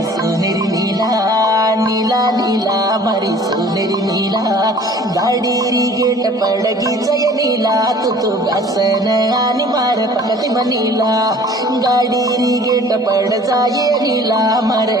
मारी सोनेरी नीला नीला नीला मारी सोनेरी नीला गाडी गेट पडगी जय नीला तू गासन आणि मार पकती मनीला गाडी गेट पड जाय नीला मार